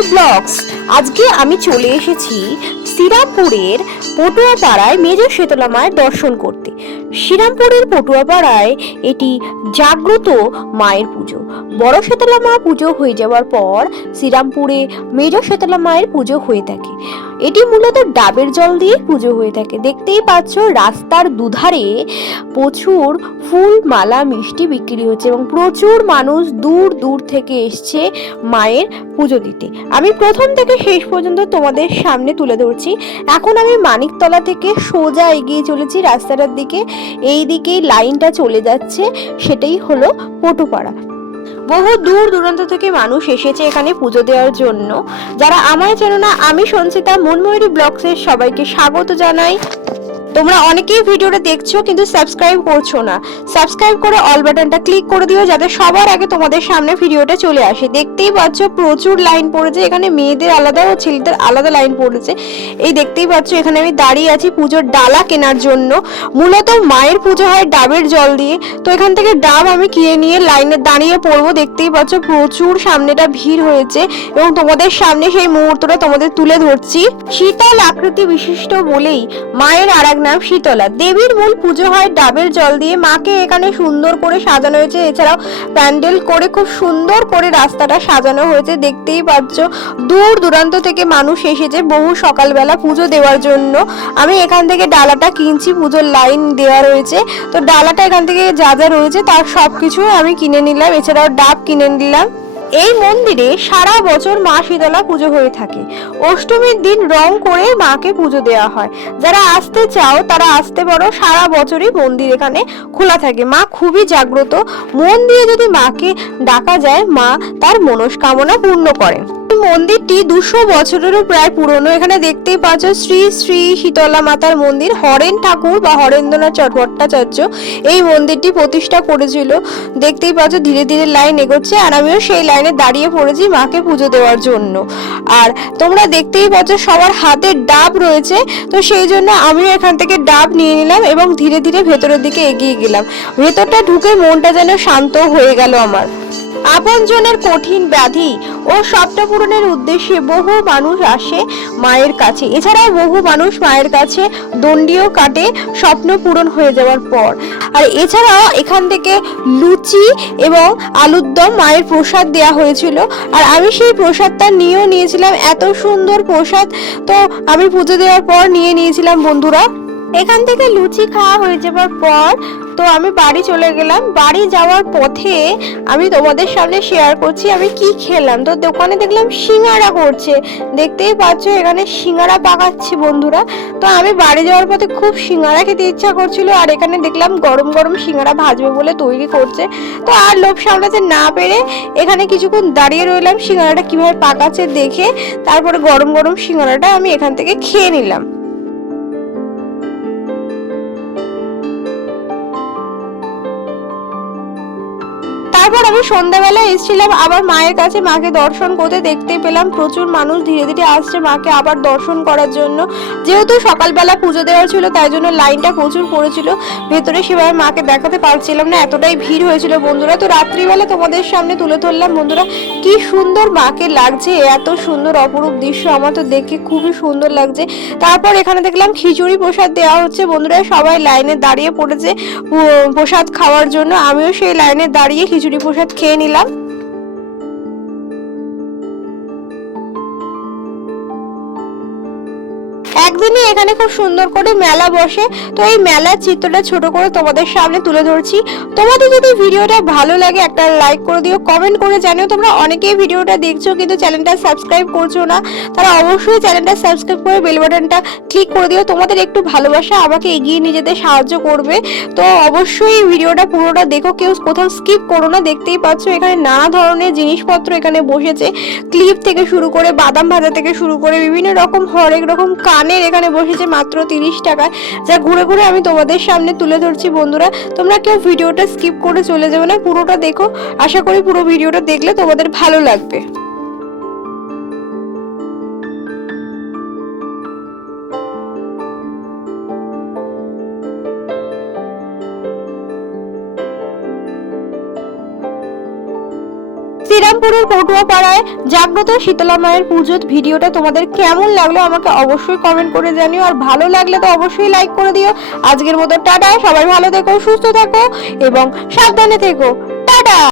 ময়ূরী blogs. আজকে আমি চলে এসেছি শ্রীরামপুরের পটুয়াপাড়ায় মেজ শীতলা মায়ের দর্শন করতে। শ্রীরামপুরের পটুয়াপাড়ায় এটি জাগ্রত মায়ের পুজো। বড় শীতলা মা পুজো হয়ে যাওয়ার পর শ্রীরামপুরে মেজ শীতলা মায়ের পুজো হয়ে থাকে। এটি মূলত ডাবের জল দিয়ে পুজো হয়ে থাকে। দেখতেই পাচ্ছ রাস্তার দুধারে প্রচুর ফুল মালা মিষ্টি বিক্রি হচ্ছে এবং প্রচুর মানুষ দূর দূর থেকে এসছে মায়ের পুজো দিতে। আমি প্রথম থেকে শেষ পর্যন্ত তোমাদের সামনে তুলে ধরছি। এখন আমি মানিকতলা থেকে সোজা এগিয়ে চলেছি রাস্তাটার দিকে। এই দিকেই লাইনটা চলে যাচ্ছে, সেটাই হলো পটুপাড়া। বহু দূর দূরান্ত থেকে মানুষ এসেছে এখানে পুজো দেওয়ার জন্য। যারা আমায় চেনো না, আমি সঞ্চিতা মনময়ূরী ব্লগসের সবাইকে স্বাগত জানাই। তোমরা অনেকেই ভিডিওটা দেখছো কিন্তু সাবস্ক্রাইব করছো না। সাবস্ক্রাইব করে অল বাটনটা ক্লিক করে দিও যাতে সবার আগে তোমাদের সামনে ভিডিওটা চলে আসে। দেখতেই পাচ্ছ প্রচুর লাইন পড়েছে এখানে, মেয়েদের আলাদা ও ছেলেদের আলাদা লাইন পড়েছে। এই দেখতেই পাচ্ছ এখানে আমি দাঁড়িয়ে আছি পুজোর ডালা কেনার জন্য। মূলত মায়ের পুজো হয় ডাবের জল দিয়ে, তো এখান থেকে ডাব আমি কিনে নিয়ে লাইনে দাঁড়িয়ে পড়বো। দেখতেই পাচ্ছ প্রচুর সামনেটা ভিড় হয়েছে এবং তোমাদের সামনে সেই মুহূর্তটা তোমাদের তুলে ধরছি। শীতল আকৃতি বিশিষ্ট বলেই মায়ের আর নাম শীতলা। দেবীর মূল পুজো হয় ডাবের জল দিয়ে। মাকে এখানে সুন্দর করে সাজানো হয়েছে, এছাড়াও প্যান্ডেল করে খুব সুন্দর করে রাস্তাটা সাজানো হয়েছে। দেখতেই পাচ্ছ দূর দূরান্ত থেকে মানুষ এসেছে বহু সকালবেলা পুজো দেওয়ার জন্য। আমি এখান থেকে ডালাটা কিনছি, পুজোর লাইন দেওয়া রয়েছে, তো ডালাটা এখান থেকে যা যা রয়েছে তার সবকিছু আমি কিনে নিলাম, এছাড়াও ডাব কিনে নিলাম। এই মন্দিরে সারা বছর মা শীতলা পুজো হয়ে থাকে। অষ্টমীর দিন রং করে মাকে পুজো দেওয়া হয়। যারা আসতে চাও তারা আসতে পারো, সারা বছরই মন্দির এখানে খোলা থাকে। মা খুবই জাগ্রত, মন দিয়ে যদি মাকে ডাকা যায় মা তার মনস্কামনা পূর্ণ করেন। মন্দিরটি 200 বছরেরও প্রায় পুরনো। এখানে দেখতেই পাচ্ছ শ্রী শ্রী শীতলা মাতার মন্দির। হরেন ঠাকুর বা হরেন্দ্রনাথ ভট্টাচার্য এই মন্দিরটি প্রতিষ্ঠা করেছিল। দেখতেই পাচ্ছ ধীরে ধীরে লাইন এগোচ্ছে আর আমিও সেই লাইনে দাঁড়িয়ে পড়েছি মাকে পুজো দেওয়ার জন্য। আর তোমরা দেখতেই পাচ্ছ সবার হাতে ডাব রয়েছে, তো সেই জন্য আমিও এখান থেকে ডাব নিয়ে নিলাম এবং ধীরে ধীরে ভেতরের দিকে এগিয়ে গেলাম। ভেতরটা ঢুকে মনটা যেন শান্ত হয়ে গেল আমার। আপনজনের কঠিন ব্যাধি ও স্বপ্ন পূরণের উদ্দেশ্যে বহু মানুষ আসে মায়ের কাছে। এছাড়াও বহু মানুষ মায়ের কাছে দণ্ডিও কাটে স্বপ্ন পূরণ হয়ে যাওয়ার পর। আর এছাড়াও এখান থেকে লুচি এবং আলুর দম মায়ের প্রসাদ দেওয়া হয়েছিল, আর আমি সেই প্রসাদটা নিয়েও নিয়েছিলাম। এত সুন্দর প্রসাদ তো আমি পুজো দেওয়ার পর নিয়ে নিয়েছিলাম বন্ধুরা। এখান থেকে লুচি খাওয়া হয়ে যাবার পর তো আমি বাড়ি চলে গেলাম। বাড়ি যাওয়ার পথে আমি তোমাদের সামনে শেয়ার করছি আমি কি খেলাম। তো দোকানে দেখলাম সিঙ্গারা করছে, দেখতেই পাচ্ছ এখানে সিঙ্গারা পাকাচ্ছি বন্ধুরা। তো আমি বাড়ি যাওয়ার পথে খুব সিঙ্গারা খেতে ইচ্ছা করছিল, আর এখানে দেখলাম গরম গরম সিঙ্গারা ভাজবে বলে তৈরি করছে। তো আর লোভ সামলাতে না পেরে এখানে কিছুক্ষণ দাঁড়িয়ে রইলাম সিঙ্গারাটা কিভাবে পাকাচ্ছে দেখে। তারপরে গরম গরম সিঙ্গারাটা আমি এখান থেকে খেয়ে নিলাম। তারপর আমি সন্ধ্যাবেলা এসেছিলাম আবার মায়ের কাছে মাকে দর্শন করতে। দেখতে পেলাম প্রচুর মানুষ ধীরে ধীরে আসছে মাকে আবার দর্শন করার জন্য। যেহেতু সকালবেলা পুজো দেওয়ার ছিল তাই জন্য লাইনটা প্রচুর পড়েছিল, ভেতরে সেভাবে মাকে দেখাতে পারছিলাম না, এতটাই ভিড় হয়েছিল বন্ধুরা। তো রাত্রিবেলা তোমাদের সামনে তুলে ধরলাম বন্ধুরা। কি সুন্দর মাকে লাগছে, এত সুন্দর অপরূপ দৃশ্য, আমার তো দেখে খুবই সুন্দর লাগছে। তারপর এখানে দেখলাম খিচুড়ি প্রসাদ দেওয়া হচ্ছে বন্ধুরা। সবাই লাইনে দাঁড়িয়ে পড়েছে প্রসাদ খাওয়ার জন্য। আমিও সেই লাইনে দাঁড়িয়ে খিচুড়ি প্রসাদ খেয়ে নিলাম। একদিনই এখানে খুব সুন্দর করে মেলা বসে, তো এই মেলার চিত্রটা ছোট করে তোমাদের সামনে তুলে ধরছি। তোমাদের যদি ভিডিওটা ভালো লাগে একটা লাইক করে দিও, কমেন্ট করে জানিও। তোমরা অনেকেই ভিডিওটা দেখছো কিন্তু চ্যানেলটা সাবস্ক্রাইব করছো না, তারা অবশ্যই চ্যানেলটা সাবস্ক্রাইব করে বেল বাটনটা ক্লিক করে দিও। তোমাদের একটু ভালোবাসা আমাকে এগিয়ে নিয়ে যেতে সাহায্য করবে। তো অবশ্যই ভিডিওটা পুরোটা দেখো, কেউ কোথাও স্কিপ করো না। দেখতেই পাচ্ছ এখানে নানা ধরনের জিনিসপত্র এখানে বসেছে, ক্লিপ থেকে শুরু করে বাদাম ভাজা থেকে শুরু করে বিভিন্ন রকম হরেক রকম কানের এখানে বসেছে মাত্র 30 টাকায়, যা ঘুরে ঘুরে আমি তোমাদের সামনে তুলে ধরছি বন্ধুরা। তোমরা কেউ ভিডিওটা স্কিপ করে চলে যাবে না, পুরোটা দেখো। আশা করি পুরো ভিডিওটা দেখলে তোমাদের ভালো লাগবে। শ্রীরাম শ্রীরামপুরের পটুয়া পাড়ায় জাগ্রত শীতলা মায়ের পুজোর ভিডিওটা তোমাদের কেমন লাগলো আমাকে অবশ্যই কমেন্ট করে জানিও, আর ভালো লাগলে তো অবশ্যই লাইক করে দিও। আজকের মতো টাটা, সবাই ভালো থেকো, সুস্থ থেকো এবং সাবধানে থেকো। টাটা।